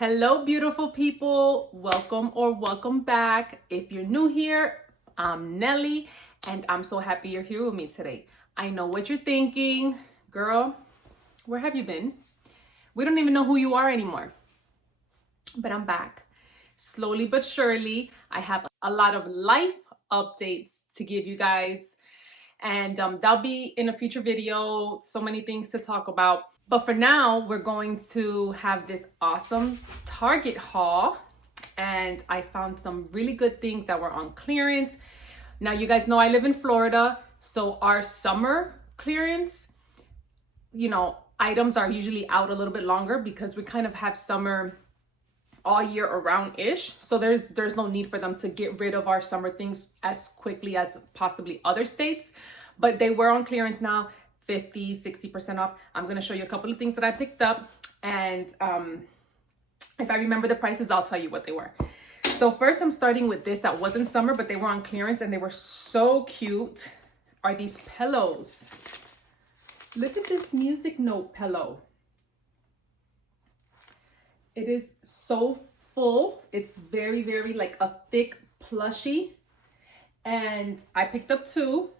Hello, beautiful people. Welcome back. If you're new here, I'm Nelly, and I'm so happy you're here with me today. I know what you're thinking. Girl, where have you been? We don't even know who you are anymore. But I'm back. Slowly but surely, I have a lot of life updates to give you guys. And that'll be in a future video. So many things to talk about. But for now, we're going to have this awesome Target haul. And I found some really good things that were on clearance. Now, you guys know I live in Florida. So our summer clearance, items are usually out a little bit longer because we kind of have summer all year around ish. So there's no need for them to get rid of our summer things as quickly as possibly other states, but they were on clearance now, 50-60% off. I'm going to show you a couple of things that I picked up, and if I remember the prices, I'll tell you what they were. So first, I'm starting with this that wasn't summer, but they were on clearance and they were so cute. Are these pillows? Look at this music note pillow. It is so full. It's very, very like a thick plushie. And I picked up two.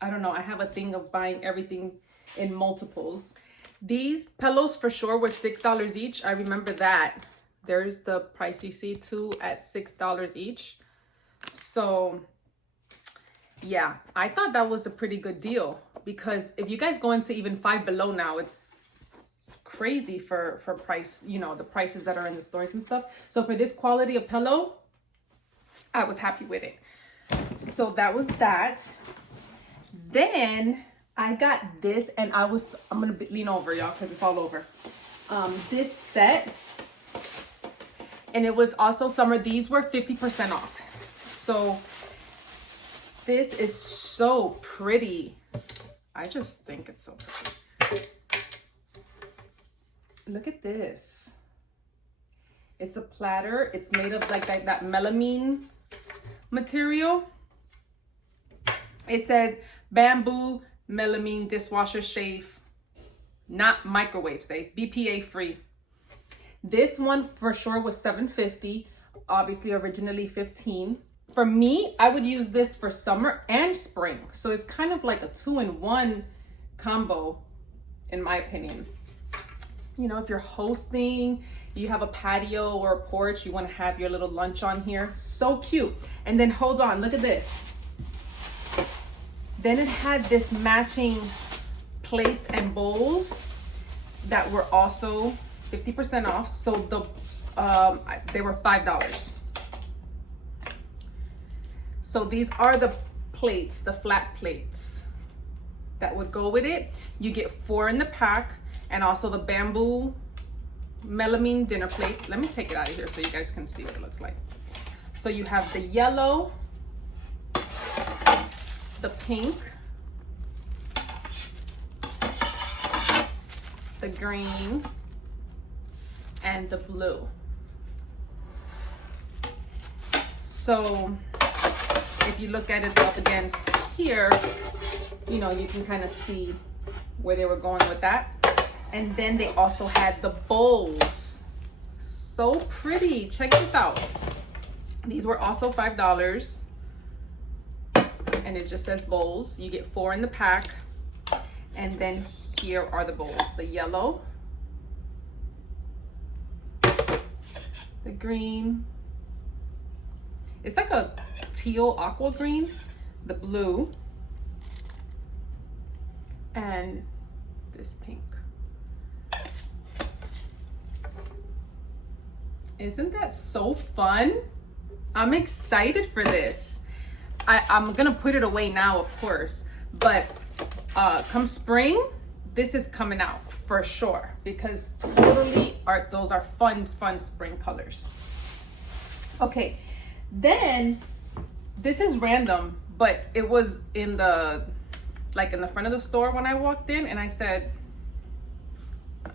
I don't know. I have a thing of buying everything in multiples. These pillows for sure were $6 each. I remember that. There's the price you see, two at $6 each. So yeah, I thought that was a pretty good deal, because if you guys go into even Five Below now, it's crazy for price, the prices that are in the stores and stuff. So for this quality of pillow, I was happy with it. So that was that. Then I got this, and I'm gonna lean over, y'all, because it's all over. This set, and it was also summer. These were 50% off. So this is so pretty. I just think it's so pretty. Look at this. It's a platter. It's made of like that melamine material. It says bamboo melamine dishwasher safe, not microwave safe, BPA free. This one for sure was $7.50. Obviously originally $15. For me, I would use this for summer and spring. So it's kind of like a 2-in-1 combo, in my opinion. If you're hosting, you have a patio or a porch, you want to have your little lunch on here. So cute. And then hold on, look at this. Then it had this matching plates and bowls that were also 50% off. So they were $5. So these are the plates, the flat plates that would go with it. You get 4 in the pack, and also the bamboo melamine dinner plates. Let me take it out of here so you guys can see what it looks like. So you have the yellow, the pink, the green, and the blue. So if you look at it up against here, you can kind of see where they were going with that. And then they also had the bowls. So pretty. Check this out. These were also $5. And it just says bowls. You get 4 in the pack. And then here are the bowls. The yellow, the green. It's like a teal aqua green. The blue. And this pink. Isn't that so fun? I'm excited for this. I'm gonna put it away now, of course, but come spring, this is coming out for sure, because totally those are fun spring colors. Okay, then this is random, but it was in the front of the store when I walked in, and I said,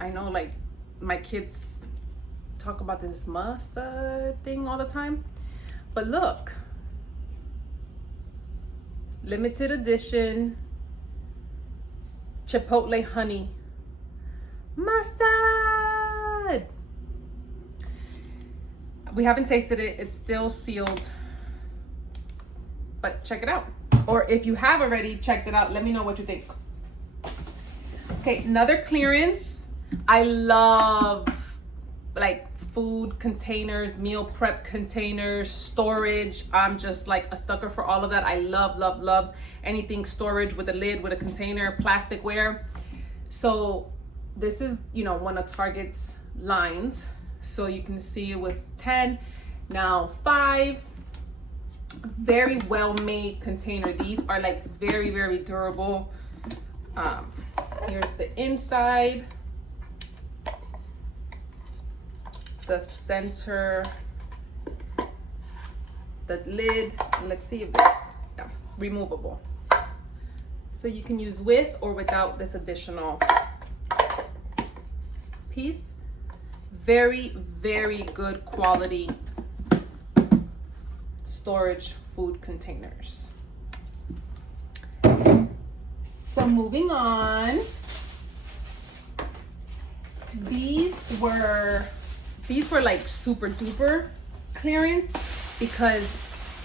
I know like my kids talk about this mustard thing all the time, but look, limited edition chipotle honey mustard. We haven't tasted it. It's still sealed. But check it out. Or if you have already checked it out, let me know what you think. Okay, another clearance. I love like food containers, meal prep containers, storage. I'm just like a sucker for all of that. I love, love, love anything storage with a lid, with a container, plasticware. So this is, you know, one of Target's lines. So you can see it was 10, now 5. Very well made container. These are like very, very durable. Here's the inside, the center, the lid. Let's see if yeah, removable. So you can use with or without this additional piece. Very, very good quality storage food containers. So moving on, these were like super duper clearance, because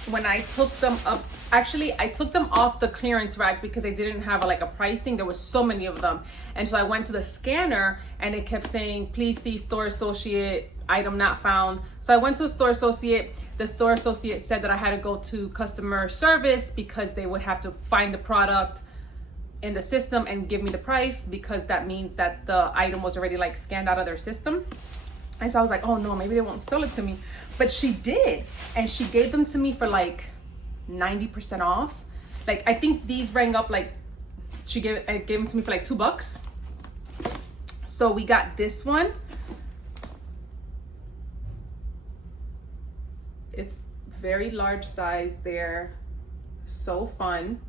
when I took them up, actually I took them off the clearance rack because I didn't have like a pricing. There was so many of them, and so I went to the scanner and it kept saying, please see store associate, item not found. So I went to a store associate. The store associate said that I had to go to customer service because they would have to find the product in the system and give me the price, because that means that the item was already like scanned out of their system. And so I was like, oh no, maybe they won't sell it to me. But she did, and she gave them to me for like 90% off. Like I think these rang up like, she gave them to me for like $2. So we got this one. It's very large size there, so fun.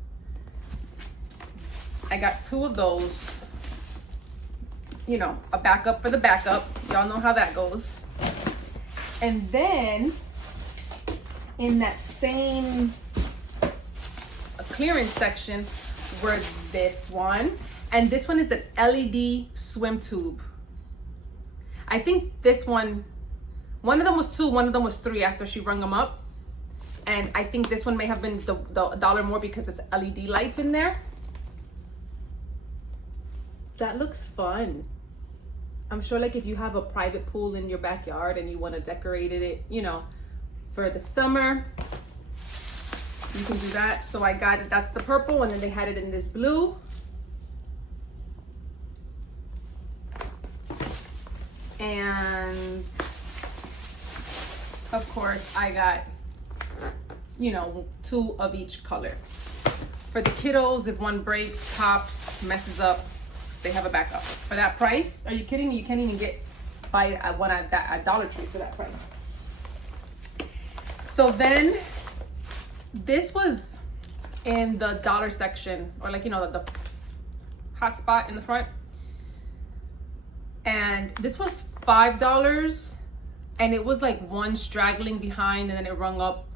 I got 2 of those, you know, a backup for the backup. Y'all know how that goes. And then in that same clearance section were this one, and this one is an LED swim tube. I think this one of them was 2, one of them was 3 after she rung them up. And I think this one may have been the $1 more because it's LED lights in there. That looks fun. I'm sure like if you have a private pool in your backyard and you want to decorate it, you know, for the summer, you can do that. So I got it, that's the purple, and then they had it in this blue. And of course I got, you know, 2 of each color. For the kiddos, if one breaks, pops, messes up, they have a backup. For that price, are you kidding me? You can't even buy one at Dollar Tree for that price. So then this was in the dollar section, or like, you know, the hot spot in the front. And this was $5, and it was like one straggling behind, and then it rung up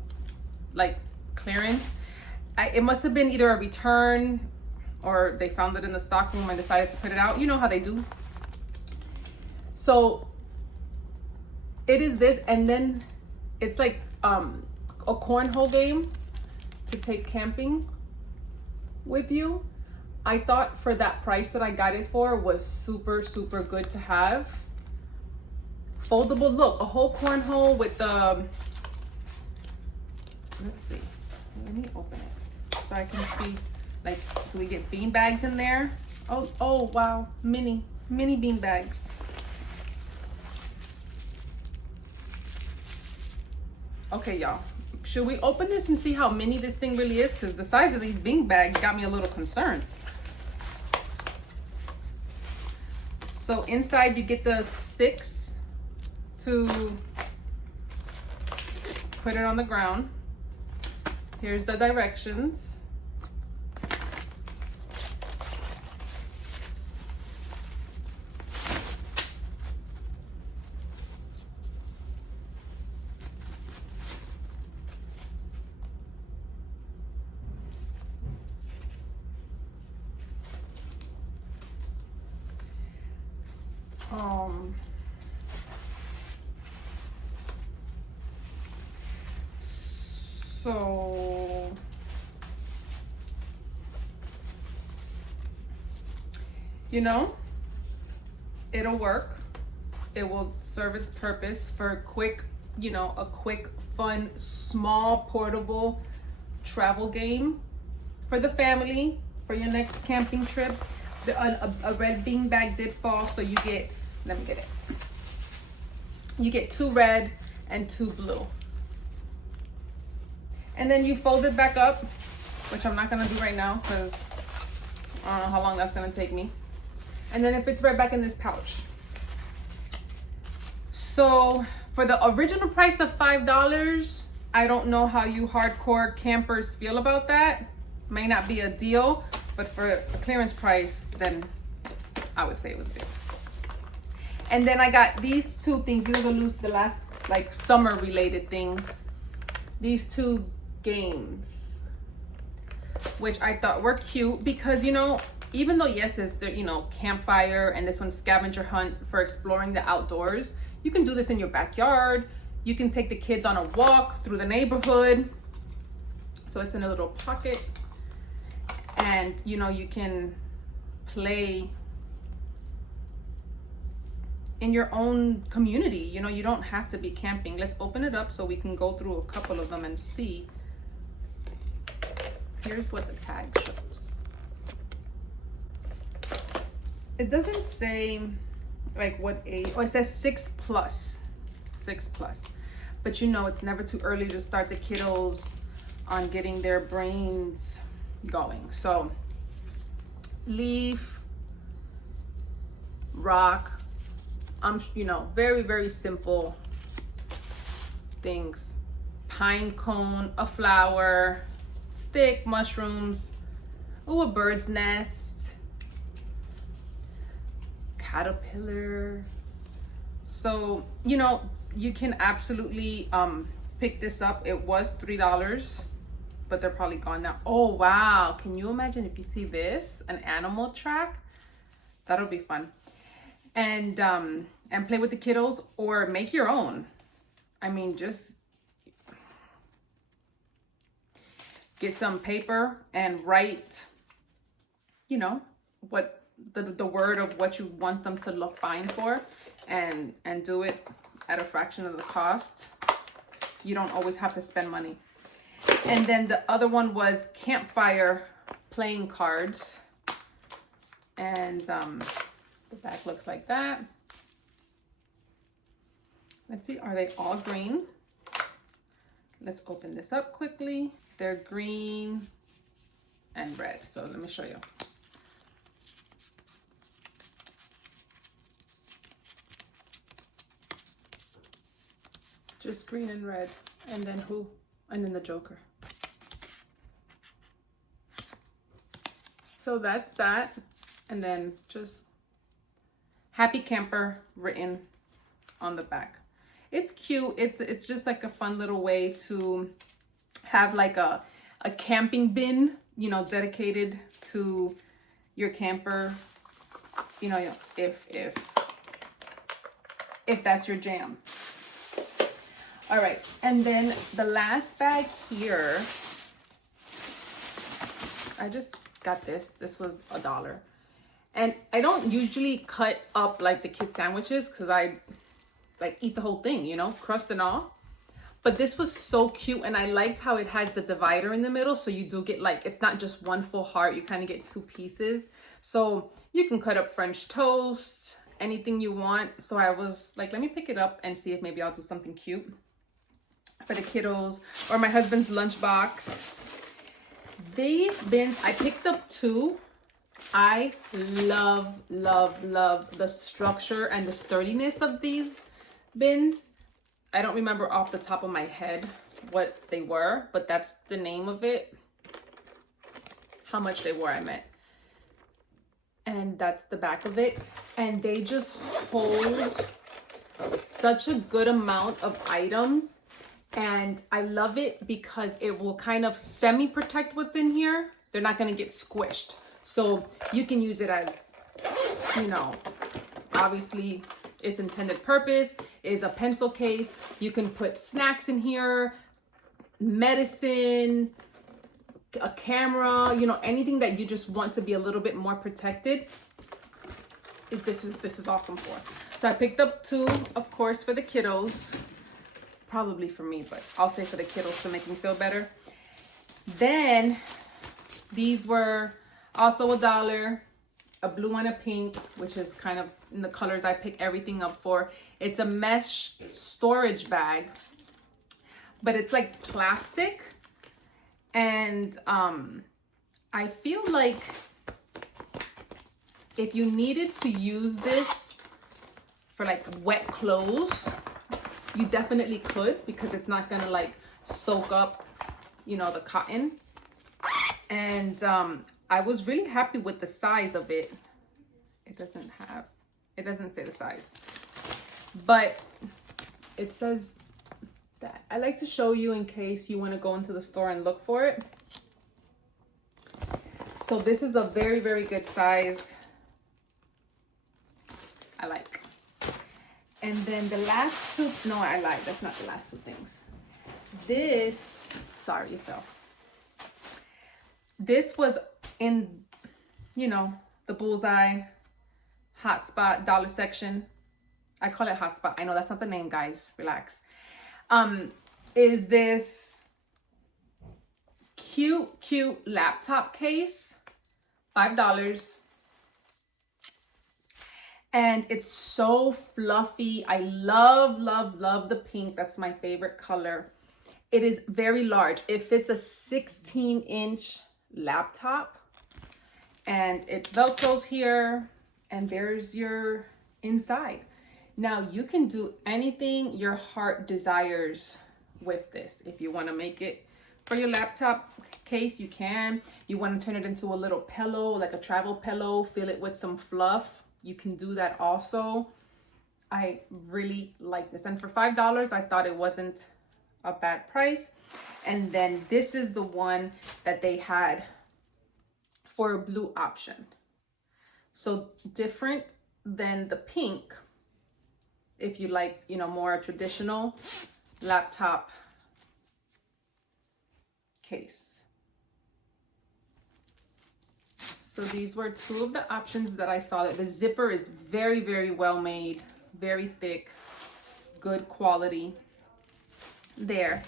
like clearance. It must have been either a return or they found it in the stock room and decided to put it out. You know how they do. So it is this, and then it's like a cornhole game to take camping with you. I thought for that price that I got it for was super, super good to have. Foldable, look, a whole cornhole with the, let's see, let me open it so I can see, like, do we get bean bags in there? Oh wow, mini bean bags. Okay, y'all, should we open this and see how mini this thing really is? Because the size of these bean bags got me a little concerned. So inside you get the sticks to put it on the ground. Here's the directions. So you know, it'll work. It will serve its purpose for a quick, a quick, fun, small, portable travel game for the family for your next camping trip. A red bean bag did fall, so you get, let me get it. You get 2 red and 2 blue. And then you fold it back up, which I'm not gonna do right now because I don't know how long that's gonna take me. And then it fits right back in this pouch. So for the original price of $5, I don't know how you hardcore campers feel about that. May not be a deal, but for a clearance price, then I would say it was a deal. And then I got these 2 things. These are the last like summer related things. These 2 games, which I thought were cute because, even though yes, it's the, campfire, and this one's scavenger hunt for exploring the outdoors, you can do this in your backyard. You can take the kids on a walk through the neighborhood. So it's in a little pocket, and you can play in your own community. You don't have to be camping. Let's open it up so we can go through a couple of them and see. Here's what the tag shows. It doesn't say like what age. Oh, it says 6+. 6+. But it's never too early to start the kiddos on getting their brains going. So leaf, rock, very, very simple things. Pine cone, a flower, stick, mushrooms, a bird's nest, caterpillar. So, you can absolutely pick this up. It was $3, but they're probably gone now. Oh, wow. Can you imagine if you see this, an animal track? That'll be fun. And play with the kiddos or make your own. I mean, just get some paper and write, what the word of what you want them to look fine for, and do it at a fraction of the cost. You don't always have to spend money. And then the other one was campfire playing cards. And the back looks like that. Let's see, are they all green? Let's open this up quickly. They're green and red. So let me show you. Just green and red. And then who? And then the Joker. So that's that. And then just Happy Camper written on the back. It's cute. It's just like a fun little way to have like a camping bin, dedicated to your camper, if that's your jam. All right, and then the last bag here, I just got this. This was $1. And I don't usually cut up like the kid sandwiches because I like eat the whole thing, crust and all. But this was so cute, and I liked how it has the divider in the middle, so you do get it's not just one full heart, you kind of get 2 pieces. So you can cut up French toast, anything you want. So I was like, let me pick it up and see if maybe I'll do something cute for the kiddos or my husband's lunchbox. These bins, I picked up 2. I love, love, love the structure and the sturdiness of these bins. I don't remember off the top of my head what they were, but that's the name of it. How much they were, I meant. And that's the back of it. And they just hold such a good amount of items. And I love it because it will kind of semi-protect what's in here. They're not going to get squished. So you can use it as, obviously its intended purpose is a pencil case. You can put snacks in here, medicine, a camera, you know, anything that you just want to be a little bit more protected, this is awesome for. So I picked up 2, of course, for the kiddos, probably for me, but I'll say for the kiddos to make me feel better. Then these were also $1, a blue and a pink, which is kind of in the colors I pick everything up for. It's a mesh storage bag, but it's like plastic. And I feel like if you needed to use this for like wet clothes, you definitely could, because it's not gonna like soak up, you know, the cotton. And I was really happy with the size of it. It doesn't say the size, but it says that. I like to show you in case you want to go into the store and look for it. So this is a very, very good size. I like. And then the last 2, no, I lied. That's not the last 2 things. This, sorry, it fell. This was in, you know, the bullseye, hotspot, dollar section. I call it hotspot. I know that's not the name, guys. Relax. Is this cute laptop case, $5. And it's so fluffy. I love the pink. That's my favorite color. It is very large. It fits a 16-inch laptop, and it velcros here, and there's your inside. Now you can do anything your heart desires with this. If you want to make it for your laptop case, you can. You want to turn it into a little pillow, like a travel pillow, fill it with some fluff, you can do that also. I really like this, and for $5 I thought it wasn't a bad price. And then this is the one that they had for a blue option. So different than the pink, if you like, you know, more traditional laptop case. So these were 2 of the options that I saw. That the zipper is very, very well made, very thick, good quality there.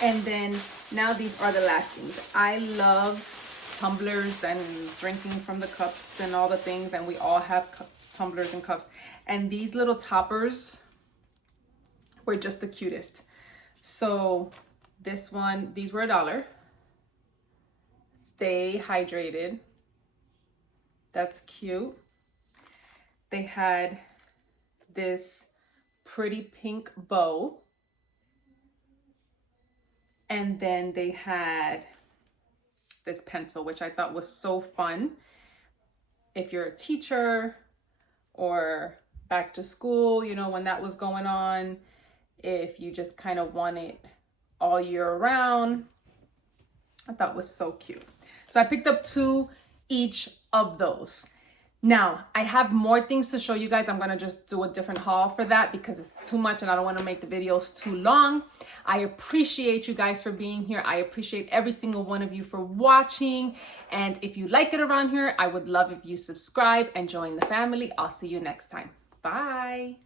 And then now these are the last things. I love tumblers and drinking from the cups and all the things, and we all have tumblers and cups. And these little toppers were just the cutest. So this one, these were $1. Stay hydrated. That's cute. They had this pretty pink bow. And then they had this pencil, which I thought was so fun. If you're a teacher or back to school, you know, when that was going on, if you just kind of want it all year around, I thought was so cute. So I picked up 2 each of those. Now, I have more things to show you guys. I'm going to just do a different haul for that because it's too much and I don't want to make the videos too long. I appreciate you guys for being here. I appreciate every single one of you for watching. And if you like it around here, I would love if you subscribe and join the family. I'll see you next time. Bye.